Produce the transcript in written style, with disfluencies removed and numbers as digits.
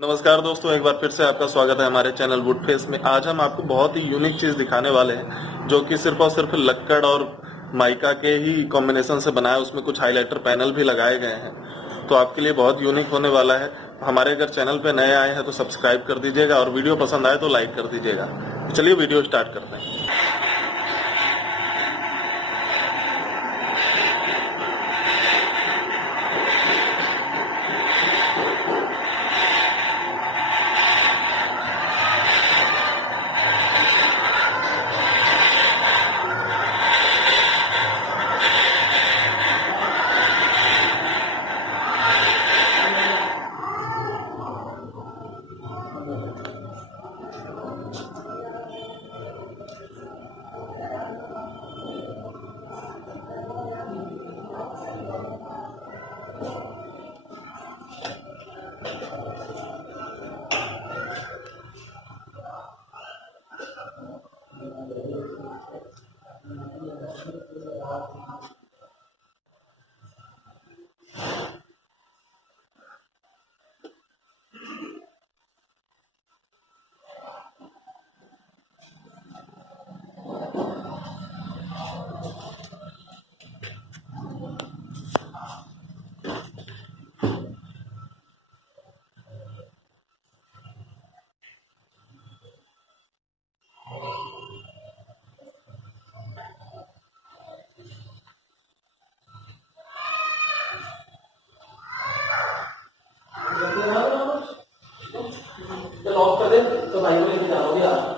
नमस्कार दोस्तों, एक बार फिर से आपका स्वागत है हमारे चैनल वुड फेस में। आज हम आपको बहुत ही यूनिक चीज़ दिखाने वाले हैं जो कि सिर्फ और सिर्फ लक्कड़ और माइका के ही कॉम्बिनेशन से बना है। उसमें कुछ हाइलाइटर पैनल भी लगाए गए हैं, तो आपके लिए बहुत यूनिक होने वाला है। हमारे अगर चैनल पे नए आए हैं तो सब्सक्राइब कर दीजिएगा और वीडियो पसंद आए तो लाइक कर दीजिएगा। चलिए वीडियो स्टार्ट करते हैं। लॉक कर दे तो भाई को लेके जाओगे यार।